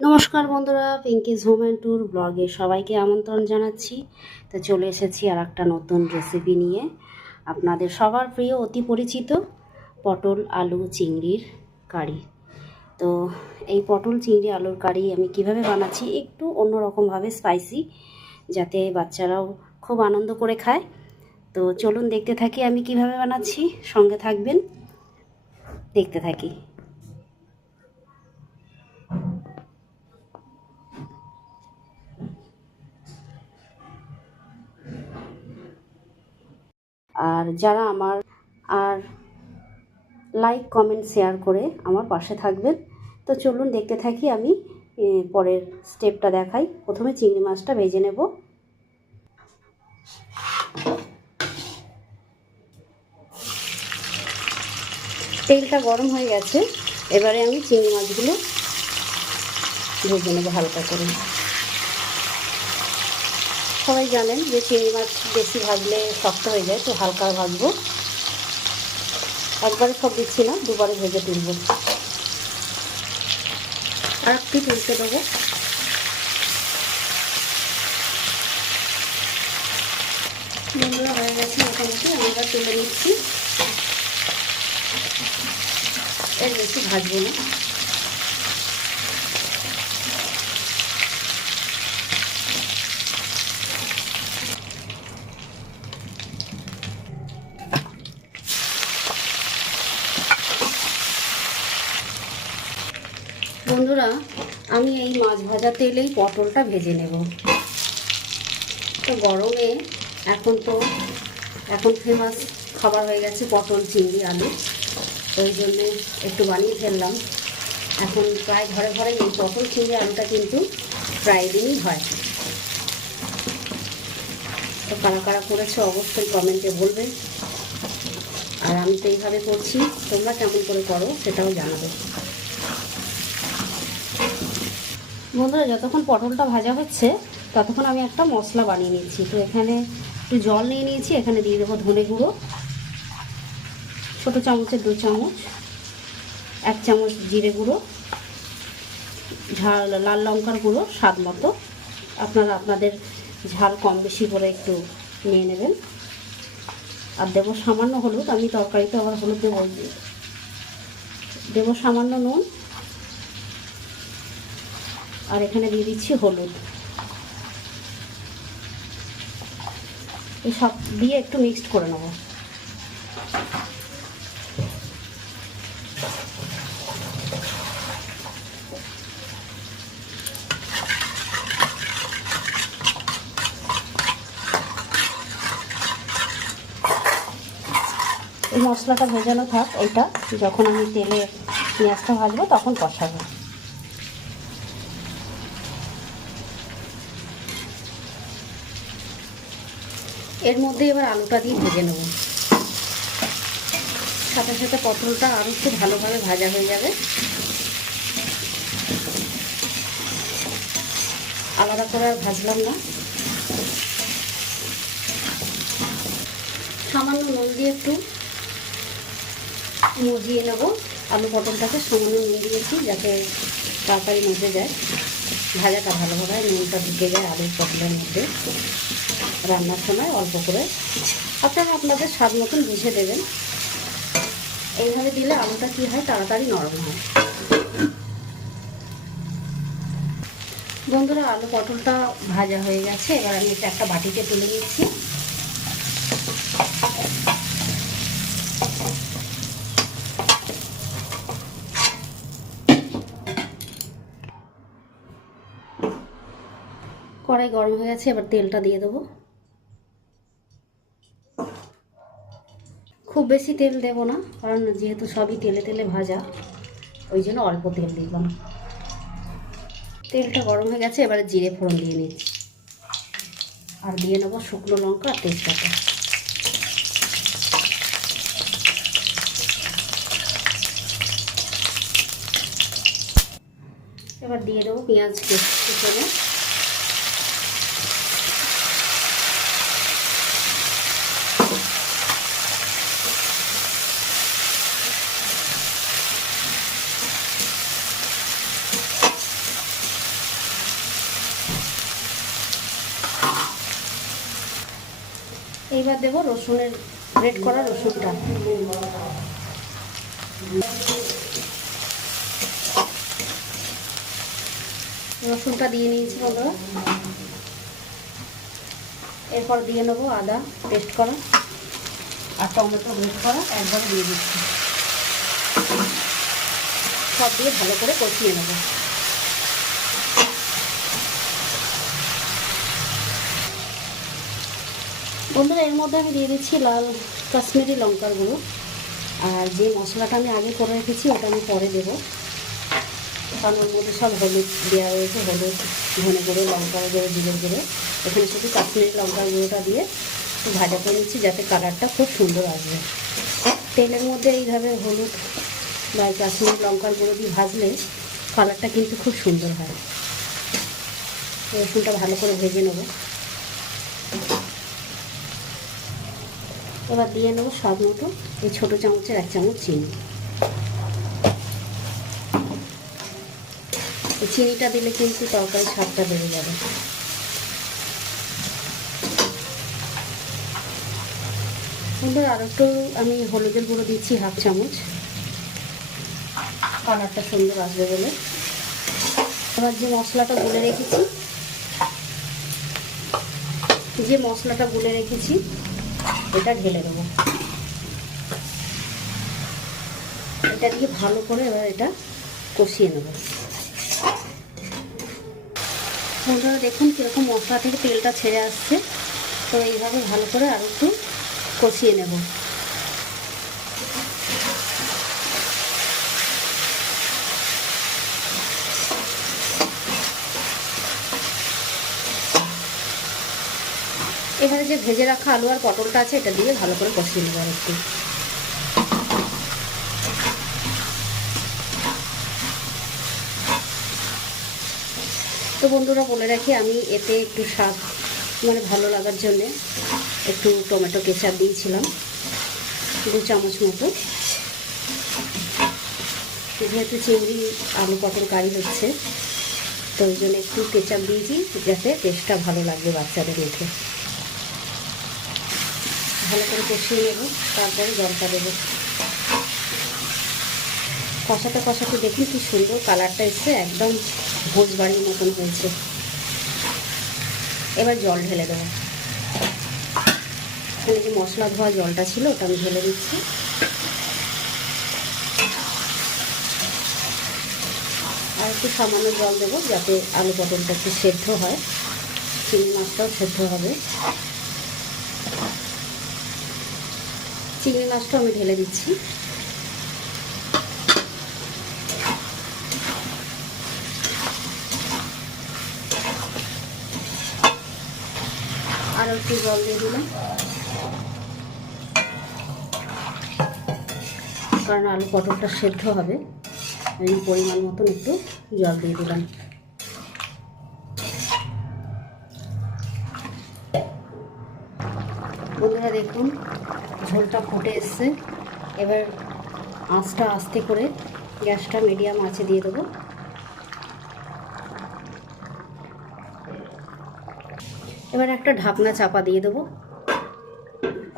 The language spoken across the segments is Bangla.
নমস্কার বন্ধুরা পিঙ্কিজ হোম অ্যান্ড ট্যুর ব্লগে সবাইকে আমন্ত্রণ জানাচ্ছি। তো চলে এসেছি আর একটা নতুন রেসিপি নিয়ে। আপনাদের সবার প্রিয়, অতি পরিচিত পটল আলু চিংড়ির কারি। তো এই পটল চিংড়ি আলুর কারি আমি কীভাবে বানাচ্ছি, একটু অন্যরকমভাবে স্পাইসি যাতে বাচ্চারাও খুব আনন্দ করে খায়। তো চলুন দেখতে থাকি আমি কীভাবে বানাচ্ছি, সঙ্গে থাকবেন, দেখতে থাকি। আর যারা আমার, আর লাইক কমেন্ট শেয়ার করে আমার পাশে থাকবেন। তো চলুন দেখতে থাকি আমি পরের স্টেপটা দেখাই। প্রথমে চিংড়ি মাছটা ভেজে নেব। তেলটা গরম হয়ে গেছে। এবারে আমি চিংড়ি মাছগুলো ভেজে নেব হালকা করে। সবাই জানেন যে চিংড়ি মাছ বেশি ভাজলে শক্ত হয়ে যায়, তো হালকা ভাজবো। একবারে সব দিচ্ছি না, দুবারে ভেজে তুলবো। আর একটু তুলতে দেবো। হয়ে গেছে মোটামুটি, আমি এবার তুলে নিচ্ছি। এর বেশি ভাজবো না। বন্ধুরা, আমি এই মাছ ভাজা তেলেই পটলটা ভেজে নেব। তো গরমে এখন তো, এখন ফেমাস খাবার হয়ে গেছে পটল, চিংড়ি, আলু। ওই জন্যে একটু বানিয়ে ফেললাম। এখন প্রায় ঘরে ঘরে এই পটল, চিংড়ি, আলুটা কিন্তু প্রায় দিনই হয়। তো কারা কারা করেছে অবশ্যই কমেন্টে বলবে। আর আমি তো এইভাবে করছি, তোমরা কেমন করে করো সেটাও জানাবে। বন্ধুরা, যতক্ষণ পটলটা ভাজা হচ্ছে, ততক্ষণ আমি একটা মশলা বানিয়ে নিচ্ছি। তো এখানে একটু জল নিয়ে নিয়েছি, এখানে দিয়ে দেবো ধনে গুঁড়ো, ছোটো চামচের দু চামচ, এক চামচ জিরে গুঁড়ো, ঝাল, লাল লঙ্কার গুঁড়ো, স্বাদ মতো। আপনারা আপনাদের ঝাল কম বেশি করে একটু নিয়ে নেবেন। আর দেবো সামান্য হলুদ, আমি তরকারিতে আবার হলুদ দেবো দেবো সামান্য নুন আর এখানে দিয়ে দিচ্ছি হলুদ। এই সব দিয়ে একটু মিক্সড করে নেব। এই মশলাটা ভেজানো থাক এটা যখন আমি তেলে পেঁয়াজটা ভাজবো তখন কষাবো। এর মধ্যে এবার আলুটা দিয়ে ভেজে নেব। সাথে সাথে পটলটা আরও একটু ভালোভাবে ভাজা হয়ে যাবে। আলাদা করে আর ভাজলাম না। সামান্য নুন দিয়ে একটু মজিয়ে নেব। আলু পটলটাকে সামান্য নুন দিয়েছি যাতে তাড়াতাড়ি মজে যায়। ভাজাটা ভালোভাবে নুনটা ঢুকে যায় আলুর পটলের মধ্যে। রান্নার সময় অল্প করে আপনারা আপনাদের স্বাদ মতন বুঝে দেবেন। এইভাবে দিলে আলুটা কী হয়, তাড়াতাড়ি নরম হয়। বন্ধুরা, আলু পটলটা ভাজা হয়ে গেছে। এবার আমি এটা একটা বাটিতে তুলে নিচ্ছি। কড়াই গরম হয়ে গেছে, এবার তেলটা দিয়ে দেবো। খুব বেশি তেল দেব না, কারণ যেহেতু সবই তেলে তেলে ভাজা, ওই জন্য অল্প তেল দিলাম। তেলটা গরম হয়ে গেছে, এবারে জিরে ফোড়ন দিয়ে নিচ্ছি। আর দিয়ে নেব শুকনো লঙ্কা আর তেজপাতা। এবার দিয়ে দেবো পেঁয়াজ কুচনো। এইবার দেবো রসুনের রেড করা রসুনটা। রসুনটা দিয়ে নিয়েছি বন্ধুরা। এরপর দিয়ে নেব আদা পেস্ট করা আর টমেটো গ্রেট করা একবারে দিয়ে দিচ্ছি। সব দিয়ে ভালো করে কষিয়ে নেব। বন্ধুরা, এর মধ্যে আমি দিয়ে দিচ্ছি লাল কাশ্মীরি লঙ্কার গুঁড়ো। আর যে মশলাটা আমি আগে করে রেখেছি, ওটা আমি পরে দেবো। কারণ ওর মধ্যে সব হলুদ দেওয়া রয়েছে, হলুদ, ধনে গুঁড়ো, লঙ্কার গুঁড়ো জিরের গুঁড়ো। এখানে শুধু কাশ্মীরি লঙ্কার গুঁড়োটা দিয়ে একটু ভাজা করে নিচ্ছি, যাতে কালারটা খুব সুন্দর আসবে। তেলের মধ্যে এইভাবে হলুদ বা কাশ্মীরি লঙ্কার গুঁড়ো দিয়ে ভাজলে কালারটা কিন্তু খুব সুন্দর হয়। রসুনটা ভালো করে ভেজে নেব। এবার দিয়ে নেব স্বাদ মতো। এই ছোটো চামচের এক চামচ চিনি। চিনিটা দিলে কিন্তু তরকারি স্বাদটা বেড়ে যাবে। বন্ধুরা আর একটু আমি হলুদের গুঁড়ো দিচ্ছি হাফ চামচ। কালারটা সুন্দর আসবে বলে। এবার যে মশলাটা গুলে রেখেছি, যে মশলাটা গুলে রেখেছি এটা ঢেলে দেবো। এটা দিয়ে ভালো করে এবার এটা কষিয়ে নেব। বন্ধুরা, দেখুন কীরকম মশলা থেকে তেলটা ছেড়ে আসছে। তো এইভাবে ভালো করে আর একটু কষিয়ে নেব। এখানে যে ভেজে রাখা আলু আর পটলটা আছে, এটা দিয়ে ভালো করে কষিয়ে নেব আর একটু। তো বন্ধুরা, বলে রাখি আমি এতে একটু স্বাদ মানে ভালো লাগার জন্যে একটু টমেটো কেচাপ দিয়েছিলাম, দু চামচ মতো। যেহেতু চিংড়ি, আলু, পটল, কারি হচ্ছে, তো ওই জন্য একটু কেচাপ দিয়েছি, যাতে টেস্টটা ভালো লাগবে বাচ্চাদের মুখে। ভালো করে কষিয়ে নেব, তারপরে জলটা দেবো। কষাতে কষাতে দেখুন কি সুন্দর কালারটা এসছে, একদম ভোজ বাড়ির মতন হয়েছে। এবার জল ঢেলে দেবো। এখানে যে মশলা ধোয়া জলটা ছিল, ওটা আমি ঢেলে দিচ্ছি। আর একটু সামান্য জল দেবো, যাতে আলু পটলটা একটু সেদ্ধ হয়। চিংড়ি মাছটাও সেদ্ধ হবে। চিংড়ি মাছটা আমি ঢেলে দিচ্ছি। আর একটু জল দিয়ে দিলাম। কারণ আলু পটলটা সেদ্ধ হবে, এই পরিমাণ মতন একটু জল দিয়ে দিলাম। বন্ধুরা দেখুন ঝোলটা ফুটে এসছে। এবার আঁচটা আস্তে করে গ্যাসটা মিডিয়াম আঁচে দিয়ে দেবো। এবার একটা ঢাকনা চাপা দিয়ে দেবো।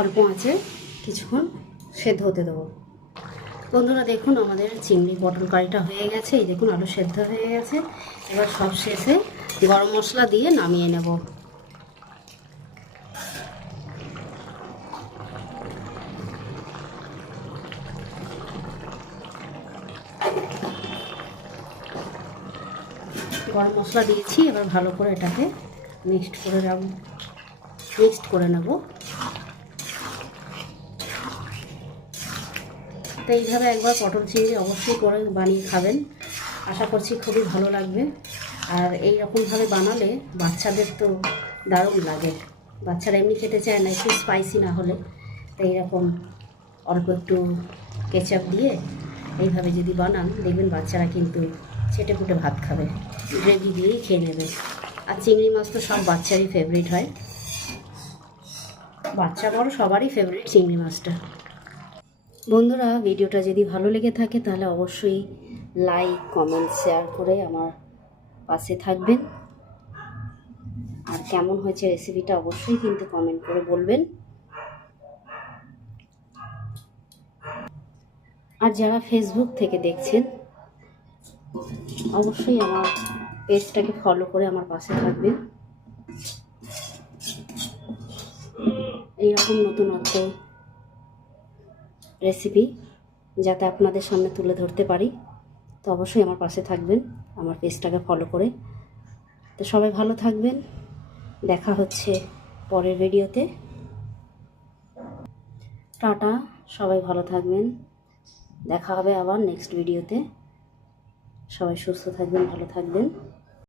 অল্প আঁচে কিছুক্ষণ সেদ্ধ হতে দেবো। বন্ধুরা, দেখুন আমাদের চিংড়ি পটল কারিটা হয়ে গেছে। এই দেখুন আলু সেদ্ধ হয়ে গেছে। এবার সব শেষে গরম মশলা দিয়ে নামিয়ে নেব। গরম মশলা দিয়েছি, এবার ভালো করে এটাকে মিক্সড করে রাখ মিক্সড করে নেব। তো এইভাবে একবার পটল চিংড়ি অবশ্যই করে বানিয়ে খাবেন। আশা করছি খুবই ভালো লাগবে। আর এই রকমভাবে বানালে বাচ্চাদের তো দারুণ লাগে। বাচ্চারা এমনি খেতে চায় না, একটু স্পাইসি না হলে। তো এইরকম অল্প একটু কেচাপ দিয়ে এইভাবে যদি বানান, দেখবেন বাচ্চারা কিন্তু চেটে ভাত খাবে। রেডি দিয়েই খেয়ে নেবে। আর চিংড়ি মাছ তো সব বাচ্চারই ফেভারিট হয়। বাচ্চা বড় সবারই ফেভারিট চিংড়ি মাছটা। বন্ধুরা, ভিডিওটা যদি ভালো লেগে থাকে, তাহলে অবশ্যই লাইক কমেন্ট শেয়ার করে আমার পাশে থাকবেন। আর কেমন হয়েছে রেসিপিটা অবশ্যই কিন্তু কমেন্ট করে বলবেন। আর যারা ফেসবুক থেকে দেখছেন, অবশ্যই আমার পেজটাকে ফলো করে আমার পাশে থাকবেন এইরকম নতুনত্ব রেসিপি যাতে আপনাদের সামনে তুলে ধরতে পারি, তো অবশ্যই আমার পাশে থাকবেন, আমার পেজটাকে ফলো করে। তো সবাই ভালো থাকবেন, দেখা হচ্ছে পরের ভিডিওতে। টাটা, সবাই ভালো থাকবেন, দেখা হবে আবার নেক্সট ভিডিওতে। সবাই সুস্থ থাকবেন, ভালো থাকবেন।